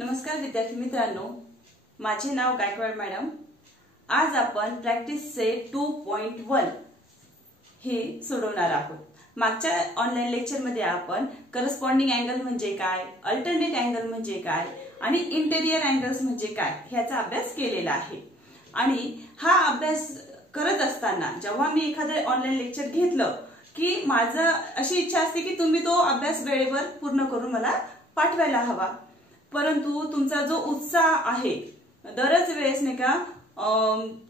नमस्कार विद्यार्थी मित्रांनो, माझे नाव गायकवाड मॅडम। आज आपण प्रॅक्टिस सेट 2.1 हे सोडवणार आहोत। मागच्या ऑनलाइन लेक्चर मध्ये आपण करस्पॉन्डिंग अँगल म्हणजे काय, अल्टरनेट अँगल म्हणजे काय आणि इंटेरियर अँगल्स म्हणजे काय ह्याचा अभ्यास केलेला आहे। आणि हा अभ्यास करत असताना जेव्हा मी एखादं ऑनलाइन लेक्चर घेतलं की माझं अशी इच्छा असते की तुम्ही तो अभ्यास वेळेवर पूर्ण करून मला पाठवायला हवा, परंतु तुमचा जो उत्साह आहे दरच वेळेस नाही का,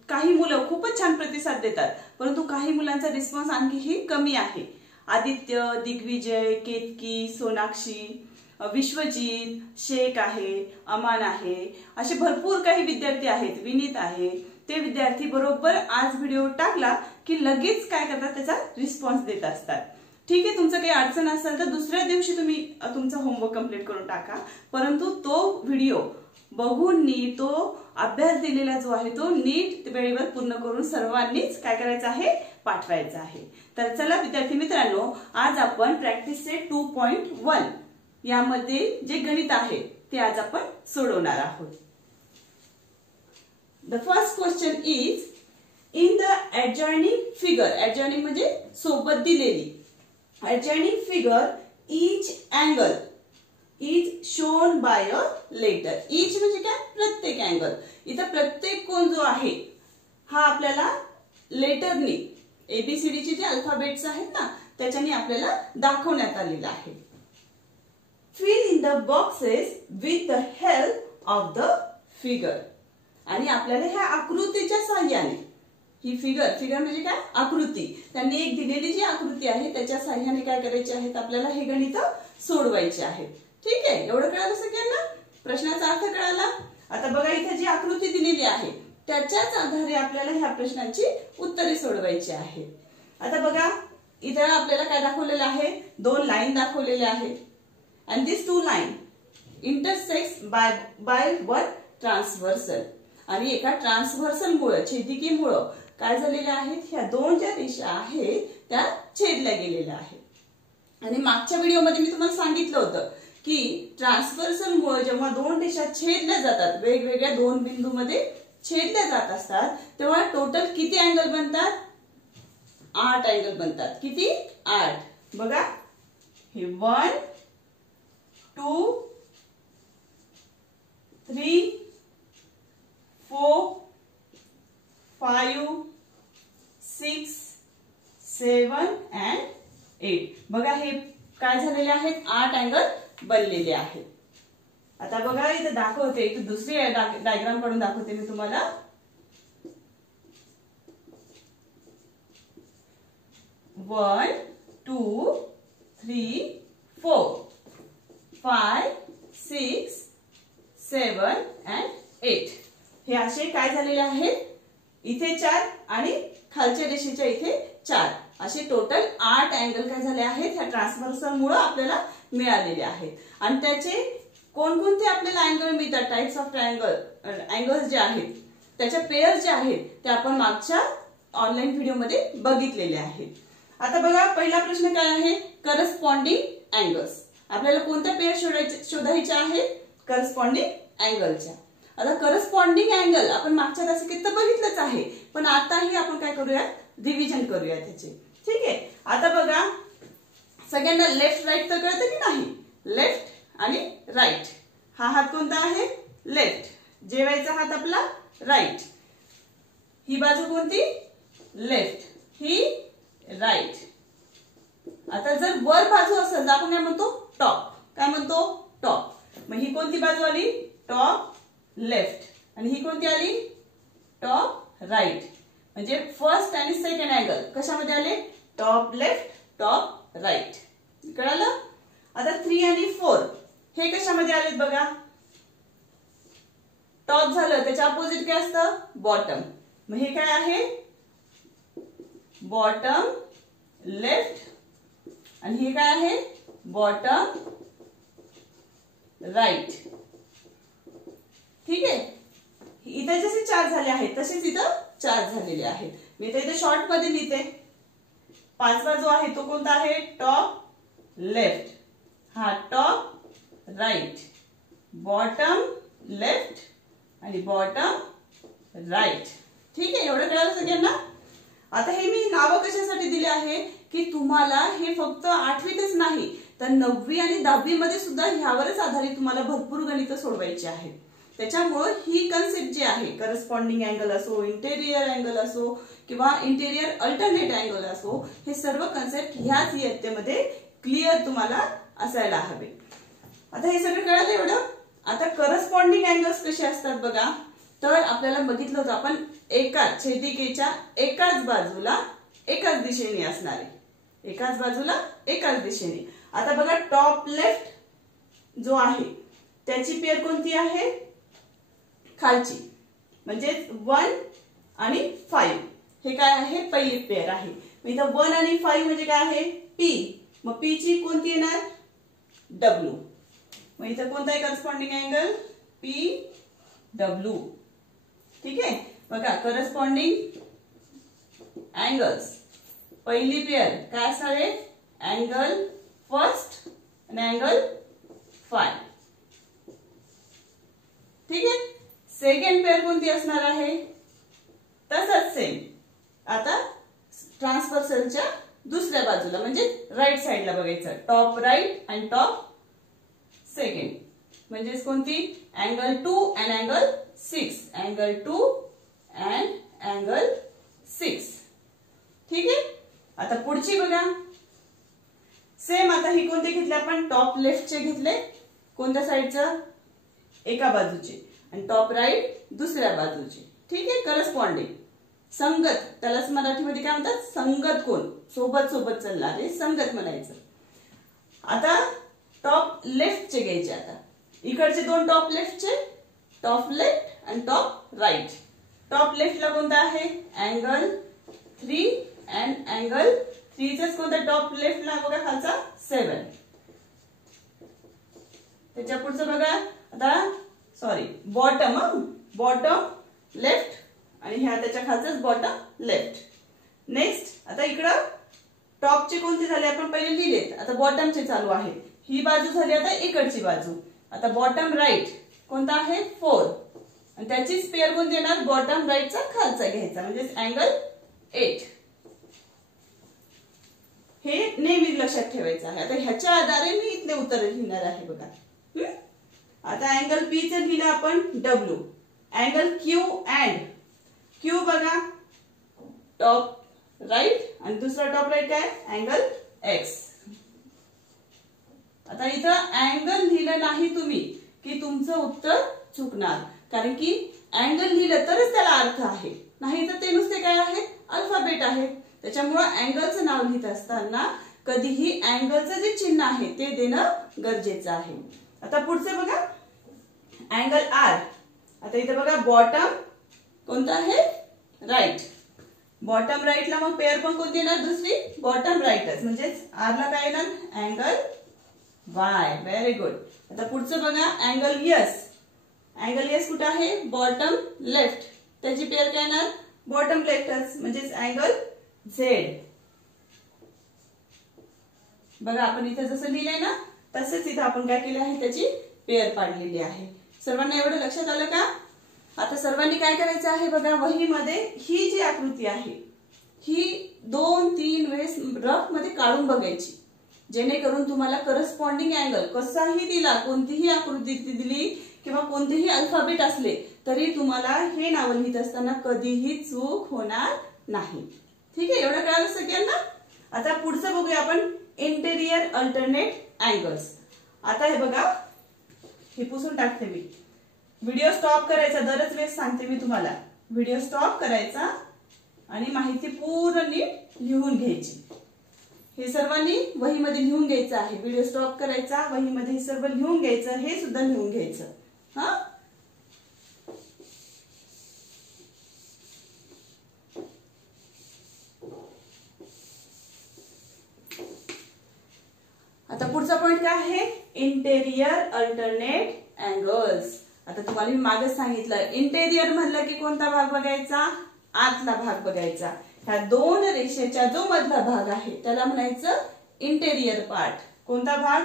काही मुलं खूपच छान प्रतिसाद देतात, परंतु काही मुलांचा रिस्पॉन्स आणखीही कमी आहे। आदित्य, दिग्विजय, केतकी, सोनाक्षी, विश्वजीत, शेख आहे, अमान आहे, असे भरपूर काही विद्यार्थी आहेत, विनीत आहे। ते विद्यार्थी बरोबर आज व्हिडिओ टाकला की लगेच काय करतात, त्याचा रिस्पॉन्स देत असतात। ठीक आहे, तुमचं काही अडचण असेल तर दुसऱ्या दिवशी तुम्ही तुमचा होमवर्क कंप्लीट करून टाका, परंतु तो व्हिडिओ बघून नीट तो अभ्यास दिलेला जो आहे तो नीट वेळेवर पूर्ण करून सर्वांनीच काय करायचं आहे, पाठवायचं आहे। तर चला विद्यार्थी मित्रांनो, आज आपण प्रॅक्टिस सेट 2.1 यामध्ये जे गणित आहे ते आज आपण सोडवणार आहोत। The first question is in the adjoining figure, adjoining म्हणजे सोबत दिलेली, adjoining figure each angle is shown by a letter. each म्हणजे काय, प्रत्येक अँगल। इथं प्रत्येक कोण जो आहे हा आपल्याला लेटरनी ABCD चे जे अल्फाबेट्स आहेत ना त्याच्याने आपल्याला दाखवण्यात आलेला आहे। fill in the boxes with the help of the figure. आणि आपल्याला ह्या आकृतीच्या सहाय्याने, ही फिगर म्हणजे काय, आकृती, त्यांनी एक दिलेली जी आकृती आहे त्याच्या सहाय्याने काय करायचे आहेत, आपल्याला हे गणित सोडवायचे आहेत। ठीक आहे, एवढं कळालं सगळ्यांना? प्रश्नाचा अर्थ कळाला? आता बघा, इथे जी आकृती दिलेली आहे त्याच्याच आधारे आपल्याला ह्या प्रश्नांची उत्तरे सोडवायची आहेत। आता बघा, इथे आपल्याला काय दाखवलेलं आहे, दोन लाईन दाखवलेल्या आहेत and these two line intersects by one transversal. आणि एका ट्रान्सव्हर्सल मुळे, छेदिकेमुळे काय झालेले आहेत, ह्या दोन ज्या रेषा आहेत त्या छेदल्या गेलेल्या आहेत। आणि मागच्या व्हिडिओमध्ये मी तुम्हाला सांगितलं होतं की ट्रान्सव्हर्सल मुळे जेव्हा दोन रेषा छेदल्या जातात, वेगवेगळ्या दोन बिंदूमध्ये छेदल्या जात असतात, तेव्हा टोटल किती अँगल बनतात, 8 अँगल बनतात। किती? 8। बघा, हे 1 2 3 4 5 6 7 and 8। बघा, हे काय झालेले आहेत, 8 अँगल बनलेले आहेत। आता बघा, इथे दाखवते, इथे दुसरी डायग्राम काढून दाखवते मी तुम्हाला। 1 2 3 4 5 6 7 and 8। हे असे काय झालेले आहेत, इथे 4 आणि खालच्या रेषेच्या इथे 4, असे टोटल 8 अँगल काय झाले आहेत, ह्या ट्रान्सव्हर्सल मुळे आपल्याला मिळालेले आहेत। आणि त्याचे कोणकोणते आपल्याला अँगल मिळतात, टाइप्स ऑफ अँगल्स जे आहेत त्याच्या पेयर जे आहेत ते आपण मागच्या ऑनलाइन व्हिडिओ मध्ये बघितलेले आहेत। आता बघा, पहिला प्रश्न काय आहे, करस्पॉन्डिंग अँगल्स। आपल्याला कोणत्या पेयर शोधायच्या आहेत, करस्पॉन्डिंग अँगलच्या। आता करस्पॉन्डिंग अँगल आपण मागच्या तासिकेत तर बघितलंच आहे, पण आताही आपण काय करूया, रिव्हिजन करूया त्याचे। ठीक आहे, आता बघा, सगळ्यांना लेफ्ट राईट तर कळतं की नाही, लेफ्ट आणि राईट। हा हात कोणता आहे, लेफ्ट, जेवायचा हात आपला राईट, ही बाजू कोणती, लेफ्ट, ही राईट। आता जर वर बाजू असेल तर आपण काय म्हणतो, टॉप। काय म्हणतो, टॉप। मग ही कोणती बाजू आली, टॉप लेफ्ट, आणि ही कोणती आली, टॉप राईट। म्हणजे फर्स्ट आणि सेकंड अँगल कशामध्ये आले, टॉप लेफ्ट, टॉप राईट। कळालं? आता 3 आणि 4 हे कशामध्ये आलेत बघा, टॉप झालं, त्याच्या अपोजिट काय असतं, बॉटम। मग हे काय आहे, बॉटम लेफ्ट, आणि हे काय आहे, बॉटम राईट। ठीक आहे, इथे जसे 4 झाले आहेत तसेच इथं 4 झालेले आहेत। मी इथे शॉर्ट मध्ये लिहिते, 5वा जो आहे तो कोणता आहे, टॉप लेफ्ट, हा टॉप राईट, बॉटम लेफ्ट आणि बॉटम राईट. ठीक आहे, एवढं कळालं सगळ्यांना. आता हे मी नावं कशासाठी दिले आहे की तुम्हाला हे फक्त 8वीतच नाही तर 9वी आणि 10वी मध्ये सुद्धा ह्यावरच आधारित तुम्हाला भरपूर गणितं सोडवायची आहेत. त्याच्यामुळे ही कन्सेप्ट जी आहे करस्पॉन्डिंग अँगल असो, इंटेरियर अँगल असो किंवा इंटेरियर अल्टरनेट अँगल असो, हे सर्व कन्सेप्ट ह्याच इयत्तेमध्ये क्लिअर तुम्हाला असायला हवे. आता हे सगळं कळलं एवढं. आता करस्पॉन्डिंग अँगल्स कसे असतात बघा. तर आपल्याला बघितलं होतं आपण एकाच छेदिकेच्या एकाच बाजूला एकाच दिशेने असणारे, एकाच बाजूला एकाच दिशेने. आता बघा टॉप लेफ्ट जो आहे त्याची पेअर कोणती आहे, खालची, म्हणजे 1 आणि 5. हे काय आहे, पहिली पेअर आहे. मग इथं 1 आणि 5 म्हणजे काय आहे, पी. मग पी ची कोणती येणार, डब्ल्यू. मग इथं कोणता आहे करस्पॉन्डिंग अँगल, पी डब्ल्यू. ठीक आहे, बघा करस्पॉन्डिंग अँगल्स पहिली पेअर काय असणार आहे, अँगल फर्स्ट आणि अँगल 5. ठीक आहे. सेकंड पेअर कोणती असणार आहे, तसंच सेम. आता ट्रान्सव्हर्सलच्या दुसऱ्या बाजूला म्हणजे राईट साइडला बघायचं, टॉप राईट आणि टॉप सेकंड. म्हणजेच कोणती, angle 2 and angle 6, angle 2 and angle 6. ठीक आहे. आता पुढची बघा सेम. आता ही कोणते घेतले आपण, टॉप लेफ्टचे घेतले, कोणत्या साइडचं, एका बाजूचे, आणि टॉप राईट दुसऱ्या बाजूचे. ठीक आहे, करस्पॉन्डिंग संगत, त्यालाच मराठीमध्ये काय म्हणतात, संगत कोण, सोबत सोबत चालणारे संगत म्हणायचं. आता टॉप लेफ्टचे घ्यायचे. आता इकडचे दोन टॉप लेफ्टचे, टॉप लेफ्ट आणि टॉप राईट. टॉप लेफ्टला कोणता आहे, अँगल 3 अँड अँगल 3च कोणता, टॉप लेफ्टला बघा खालचा 7. त्याच्या पुढचं बघा, आता सॉरी बॉटम, बॉटम लेफ्ट आणि ह्या त्याच्या खालचाच बॉटम लेफ्ट. नेक्स्ट आता इकडं टॉपचे कोणते झाले आपण पहिले लिहिलेत, आता बॉटमचे चालू आहे. ही बाजू झाली आता इकडची बाजू. आता बॉटम राईट कोणता आहे, 4, आणि त्याचीच पेअर कोणती येणार, बॉटम राईटचा खालचा घ्यायचा म्हणजे अँगल 8. हे नेहमी लक्षात ठेवायचं आहे. आता ह्याच्या आधारे मी इथले उत्तर लिहिणार आहे बघा. आता अँगल पी चे लिहिलं आपण W. Angle Q and Q बघा टॉप राईट आणि दुसरा टॉप राईट काय, अँगल एक्स. आता इथं अँगल लिहिलं नाही तुम्ही की तुमचं उत्तर चुकणार, कारण की अँगल लिहिलं तरच त्याला अर्थ आहे, नाही तर ते नुसते काय आहे, अल्फाबेट आहे. त्याच्यामुळे अँगलचं नाव लिहित असताना कधीही अँगलचं जे चिन्ह आहे ते देणं गरजेचं आहे. आता पुढचे बघा अँगल आर. आता इथे बघा बॉटम कोणता आहे, राईट. बॉटम राईटला मग पेअर पण कोणती येणार, दुसरी बॉटम राईटच, म्हणजेच आरला काय येणार, अँगल वाय. Very good. आता पुढचं बघा अँगल यस. अँगल यस कुठे आहे, बॉटम लेफ्ट, त्याची पेअर काय येणार, बॉटम लेफ्टच, म्हणजेच अँगल झेड. बघा आपण इथे जसं लिहिलंय ना तसेच इथे आपण काय केले आहे, त्याची पेअर पाडलेली आहे. सर्वांना एवढं लक्षात आलं का. आता सर्वांनी काय करायचं आहे बघा, वहीमध्ये ही जी आकृती आहे ही 2-3 वेळेस रफ मध्ये काढून बघायची, जेणेकरून तुम्हाला करस्पॉन्डिंग अँगल कसाही दिला, कोणतीही आकृती दिली किंवा कोणतेही अल्फाबेट असले तरी तुम्हाला हे नाव लिहित असताना कधीही चूक होणार नाही. ठीक आहे, एवढं कळालं सगळ्यांना. आता पुढचं बघूया आपण इंटेरियर अल्टरनेट अँगल्स. आता हे बघा, हे पुसून टाकते मी. व्हिडिओ स्टॉप करायचा, दरच वेळेस सांगते मी तुम्हाला, व्हिडिओ स्टॉप करायचा आणि माहिती पूर्ण नीट लिहून घ्यायची. हे सर्वांनी वहीमध्ये लिहून घ्यायचं आहे. व्हिडिओ स्टॉप करायचा, वहीमध्ये हे सर्व लिहून घ्यायचं, हे सुद्धा लिहून घ्यायचं. हा, आता पुढचा पॉइंट काय आहे, इंटेरियर अल्टरनेट अँगल्स. आता तुम्हाला मी मागे सांगितलं इंटेरियर म्हणलं की कोणता भाग बघायचा, आतला भाग बघायचा. ह्या दोन रेषेच्या जो मधला भाग आहे त्याला म्हणायचं इंटेरियर पार्ट. कोणता भाग,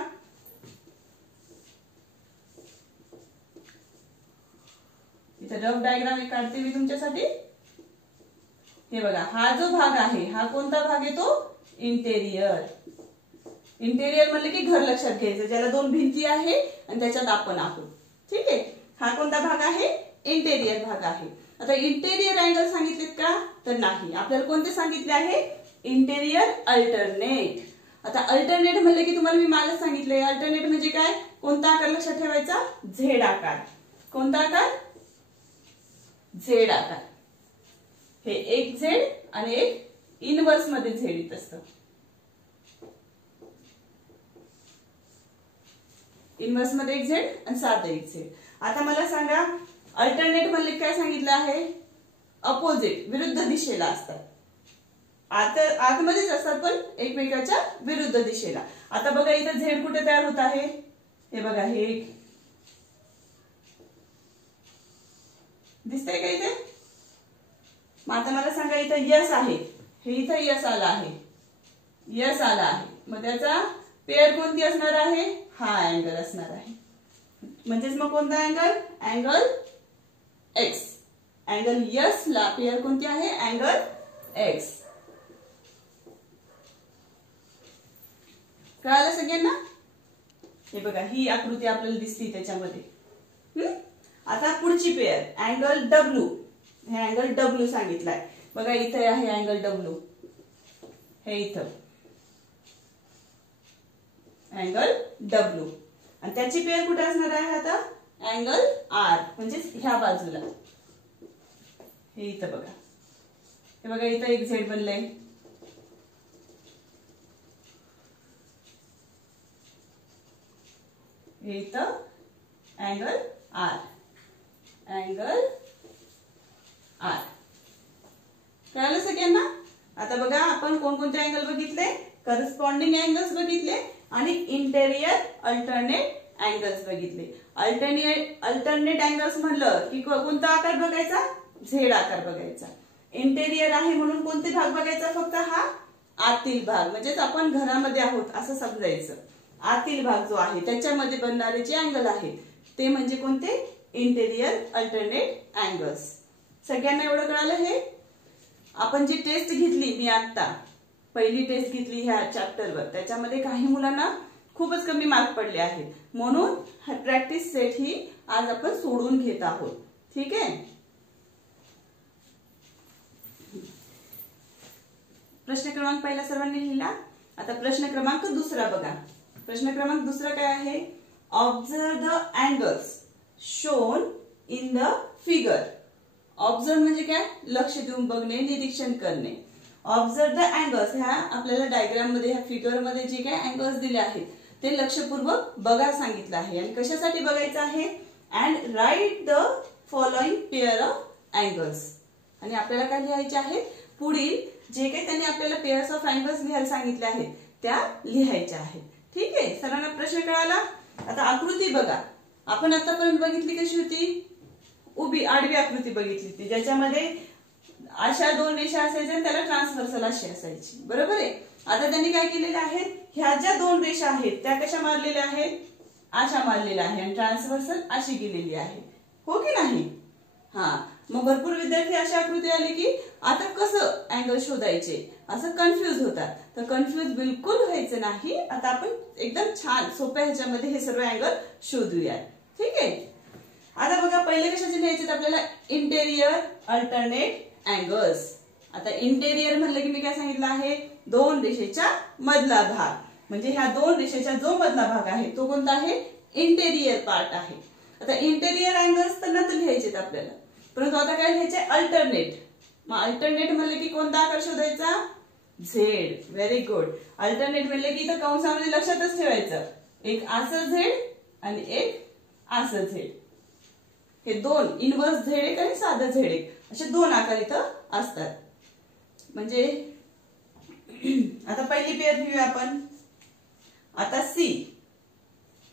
तर रफ डायग्राम एक काढते मी तुमच्यासाठी. हे बघा, हा जो भाग आहे हा कोणता भाग आहे? तो इंटेरियर. इंटेरियर म्हणलं की घर लक्षात घ्यायचं, ज्याला दोन भिंती आहे आणि त्याच्यात आपण आहोत. ठीक आहे, हा कोणता भाग आहे? इंटेरियर भाग आहे. आता इंटेरियर अँगल सांगितलेत का? तर नाही. आपल्याला कोणते सांगितले आहे? Interior alternate. आता अल्टरनेट म्हणले की तुम्हाला मी मागच सांगितले, अल्टरनेट म्हणजे काय? कोणता आकार लक्षात ठेवायचा? झेड आकार. कोणता आकार? झेड आकार. हे एक झेड आणि एक इनवर्स मध्ये झेड येत असतं. इनवर्स मध्ये एक झेड आणि साधं एक झेड. आता मला सांगा, अल्टरनेट म्हणले काय सांगितलं आहे? अपोजिट, विरुद्ध दिशेला असतात. आतमध्येच असतात पण एकमेकाच्या विरुद्ध दिशेला. आता बघा इथं झेड कुठे तयार होत आहे? हे बघा, हे दिसतंय का इथे? मग आता मला सांगा, इथं यस आहे, हे इथं यस आला आहे, यस आला आहे. मग त्याचा पेअर कोणती असणार आहे? हा अँगल असणार आहे. म्हणजेच मग कोणता angle? Angle x. Angle yes ला पेअर कोणती आहे? Angle x. कळालं सगळ्यांना? हे बघा, ही आकृती आपल्याला दिसली त्याच्यामध्ये. आता पुढची पेअर अँगल डब्ल्यू. हे अँगल डब्ल्यू सांगितलाय. बघा इथे आहे अँगल डब्ल्यू, हे इथं अँगल डब्ल्यू. आणि त्याची पेअर कुठे असणार आहे? आता अँगल आर, म्हणजे ह्या बाजूला. हे इथं बघा, हे बघा इथं एक झेड बनलंय. हे इथं अँगल आर, अँगल आर. कळालं सगळ्यांना? आता बघा, आपण कोणकोणते अँगल बघितले? करस्पॉन्डिंग अँगल्स बघितले आणि इंटेरियर अल्टरनेट अँगल्स बघितले. अल्टरनेट अँगल्स म्हणलं की कोणता आकार बघायचा? झेड आकार बघायचा. इंटेरियर आहे म्हणून कोणते भाग बघायचा? फक्त हा आतील भाग, म्हणजेच आपण घरामध्ये आहोत असं समजायचं. आतील भाग जो आहे त्याच्यामध्ये बनणारे जे अँगल आहेत ते म्हणजे कोणते? Interior alternate angles. सगळ्यांना एवढं कळालं? हे आपण जी टेस्ट घेतली, मी आता पहिली टेस्ट घेतली ह्या चॅप्टरवर, त्याच्यामध्ये काही मुलांना खूपच कमी मार्क पडले आहेत. म्हणून प्रॅक्टिस सेट ही आज आपण सोडून घेत आहोत. ठीक आहे. प्रश्न क्रमांक पहिला सर्वांनी लिहिला. आता प्रश्न क्रमांक दुसरा बघा. प्रश्न क्रमांक दुसरा काय आहे? Observe the angles shown in the figure. Observe म्हणजे काय? लक्ष देऊन बघणे, निरीक्षण करणे. ऑब्झर्व द अँगल्स, ह्या आपल्याला डायग्राम मध्ये, ह्या फिगर मध्ये जे काय अँगल्स दिले आहेत ते लक्षपूर्वक बघा सांगितलं आहे. आणि कशासाठी बघायचं आहे? And write the following pair of angles. आणि आपल्याला काय लिहायचे आहेत? पुढील जे काही त्यांनी आपल्याला पेअर्स ऑफ अँगल्स लिहायला सांगितले आहेत त्या लिहायच्या आहेत. ठीक आहे, सर्वांना प्रश्न कळाला? आता आकृती बघा. आपण आतापर्यंत बघितली कशी होती? उभी आडवी आकृती बघितली होती, ज्याच्यामध्ये अशा दोन रेषा असायच्या, त्याला ट्रान्सव्हर्सल अशी असायची. बरोबर आहे. आता त्यांनी काय केलेलं आहे? ह्या ज्या दोन रेषा आहेत त्या कशा मारलेल्या आहेत? अशा मारलेल्या आहे आणि ट्रान्सव्हर्सल अशी गेलेली आहे. हो की नाही? हा. मग भरपूर विद्यार्थी अशा आकृती आली की आता कसं अँगल शोधायचे असं कन्फ्युज होतात. तर कन्फ्युज बिलकुल व्हायचं नाही. आता आपण एकदम छान सोप्या ह्याच्यामध्ये हे सर्व अँगल शोधूया. ठीक आहे. आता बघा, पहिले कशाचे लिहायचे आपल्याला? Interior alternate angles. आता इंटेरियर म्हणलं की मी काय सांगितलं आहे? दोन रेषेच्या मधला भाग. म्हणजे ह्या दोन रेषेच्या जो मधला भाग आहे तो कोणता आहे? इंटेरियर पार्ट आहे. आता इंटेरियर अँगल्स तर नंतर लिहायचे आपल्याला, परंतु आता काय लिहायचे? अल्टरनेट. मग अल्टरनेट म्हणले की कोणता आकार शोधायचा? झेड. Very good. अल्टरनेट म्हणले की इथं कंसामध्ये लक्षातच ठेवायचं, एक असं झेड आणि एक असं झेड. हे दोन इनवर्स झेड एक आणि साधं झेड एक असे दोन आकार इथं असतात. म्हणजे आता पहिली पेअर घेऊया आपण. आता सी,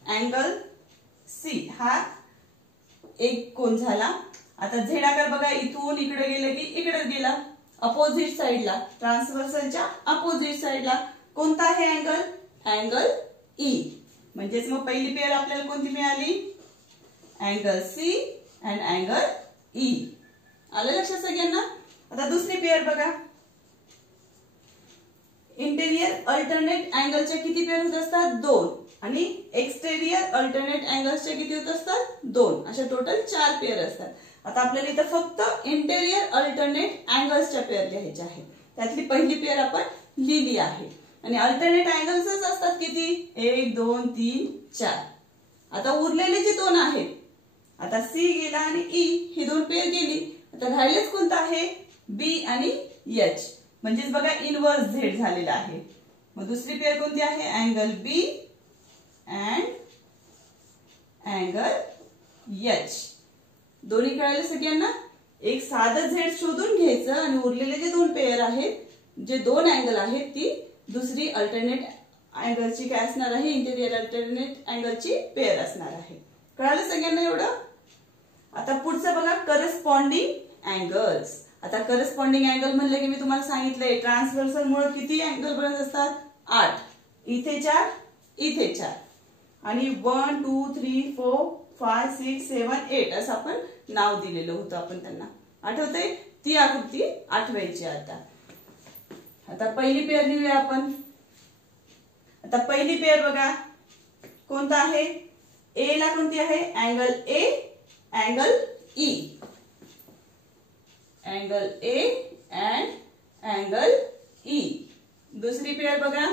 अँगल सी हा एक कोन झाला. आता झेड आकार बघा, इथून इकडे गेलं की इकडे गेला, अपोजिट साइडला, ट्रान्सव्हर्सलच्या अपोजिट साइडला. कोणता आहे अँगल? Angle E. म्हणजेच मग पहिली पेअर आपल्याला कोणती मिळाली? Angle C and angle E. आलं लक्षात सगळ्यांना. आता दुसरी पेअर बघा. इंटेरियर अल्टरनेट अँगलच्या किती पेअर होत असतात? 2. आणि एक्सटेरियर अल्टरनेट अँगल्सच्या किती होत असतात? 2. अशा टोटल 4 पेअर असतात. आता आपल्याला इथं फक्त इंटेरियर अल्टरनेट अँगल्सच्या पेअर लिहायच्या आहेत. त्यातली पहिली पेअर आपण लिहिली आहे. आणि अल्टरनेट अँगल्सच असतात किती? 1 2 3 4. आता उरलेले जे 2 आहेत, आता सी गेला आणि ई ही 2 पेअर गेली. आता राहिलेच कोणतं आहे? बी आणि एच. म्हणजेच बघा इनवर्स झेड झालेला आहे. मग दुसरी पेअर कोणती आहे? Angle B and angle H. दोन्ही कळाले सगळ्यांना. एक साधं झेड शोधून घ्यायचं आणि उरलेले जे 2 पेअर आहेत, जे 2 अँगल आहेत, ती दुसरी अल्टरनेट अँगलची काय असणार आहे? इंटेरियर अल्टरनेट अँगलची पेअर असणार आहे. कळालं सगळ्यांना एवढं. आता पुढचं बघा करस्पॉन्डिंग अँगल्स. आता करस्पॉन्डिंग अँगल म्हणले की मी तुम्हाला सांगितलंय ट्रान्सव्हर्सल मुळे किती अँगल बनत असतात? 8. इथे 4 इथे 4 आणि 1 2 3 4 5 6 7 8 असं आपण नाव दिलेलं होतं आपण त्यांना. आठवतंय? ती आकृती आठवायची. आता पहिली पेअर लिहूया आपण. आता पहिली पेअर बघा कोणता आहे? ए ला कोणती आहे? Angle A angle E. Angle A and angle E. दुसरी पेअर बघा,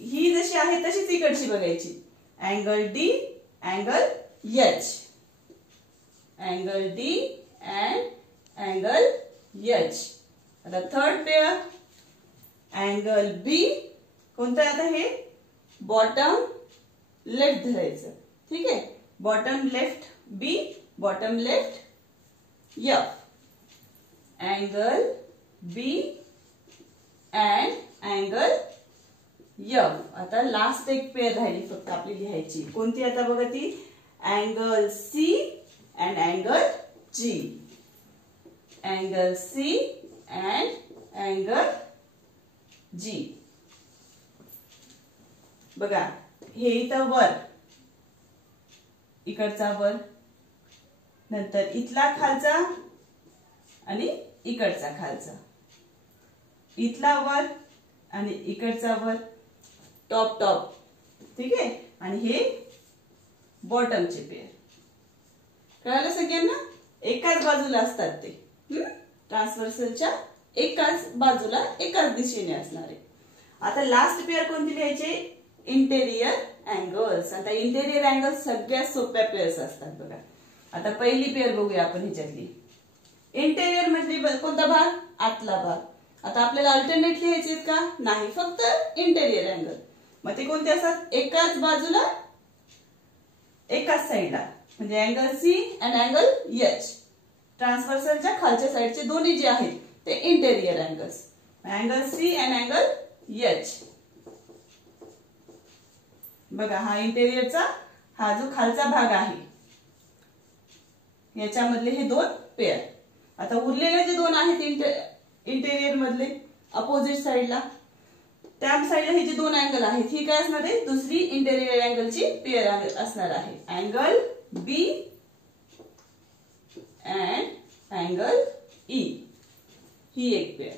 ही जशी आहे तशीच इकडची बघायची. Angle D angle H. Angle D and angle H. आता थर्ड पेअर अँगल बी. कोणतं आता हे? बॉटम लेफ्ट धरायचं. ठीक आहे. Bottom left B, bottom left F. Angle B and angle F. आता लास्ट एक पेअर राहिली फक्त आपली लिहायची. कोणती आता बघा ती? Angle C and angle G. Angle C and angle G. बघा हे इथं वर, इकडचा वर, नंतर इथला खालचा आणि इकडचा खालचा, इथला वर आणि इकडचा वर, टॉप टॉप. ठीक आहे. आणि हे बॉटमचे पेअर. कळालं सगळ्यांना. एकाच बाजूला असतात ते. ट्रान्सव्हर्सलच्या एकाच बाजूला एकाच दिशेने असणारे. आता लास्ट पेअर कोणती लिहायचे? Interior angles. आता इंटेरियर अँगल्स सगळ्यात सोप्या पेअर्स असतात बघा. आता पहिली पेअर बघूया आपण ह्याच्यातली. इंटेरियर म्हणजे कोणता भाग? आतला भाग. आता आपल्याला अल्टरनेट लिहायचे आहेत का? नाही, फक्त इंटेरियर अँगल. मग ते कोणते असतात? एकाच बाजूला एकाच साईडला, म्हणजे angle C and angle h. ट्रान्सव्हर्सलच्या खालच्या साईडचे दोन्ही जे आहेत ते interior angles. Angle C and angle h. बघा हा इंटेरियरचा, हा जो खालचा भाग आहे याच्यामधले हे 2 पेअर. आता उरलेले जे 2 आहेत इंटेरियर मधले अपोजिट साईडला, त्या साईडला हे जे 2 अँगल आहेत, ही काय असणार आहे? दुसरी इंटेरियर अँगलची पेअर असणार आहे. Angle B and angle e. ही एक पेअर.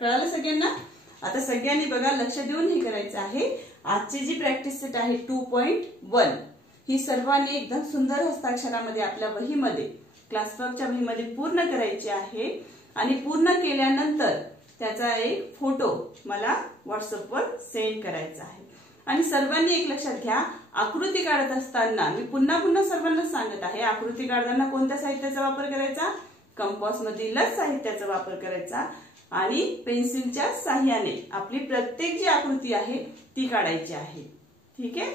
कळालं सगळ्यांना. आता सगळ्यांनी बघा लक्ष देऊन हे करायचं आहे. आजची जी प्रॅक्टिस सेट आहे 2.1 ही सर्वांनी एकदम सुंदर हस्ताक्षरामध्ये आपल्या वहीमध्ये, क्लासवर्कच्या वहीमध्ये पूर्ण करायची आहे. आणि पूर्ण केल्यानंतर त्याचा एक फोटो मला व्हॉट्सअपवर सेंड करायचा आहे. आणि सर्वांनी एक लक्षात घ्या, आकृती काढत असताना मी पुन्हा पुन्हा सर्वांना सांगत आहे, आकृती काढताना कोणत्या साहित्याचा वापर करायचा? कंपास मधीलच साहित्याचा वापर करायचा. आणि पेन्सिलच्या साह्याने आपली प्रत्येक जी आकृती आहे ती काढायची आहे. ठीक आहे.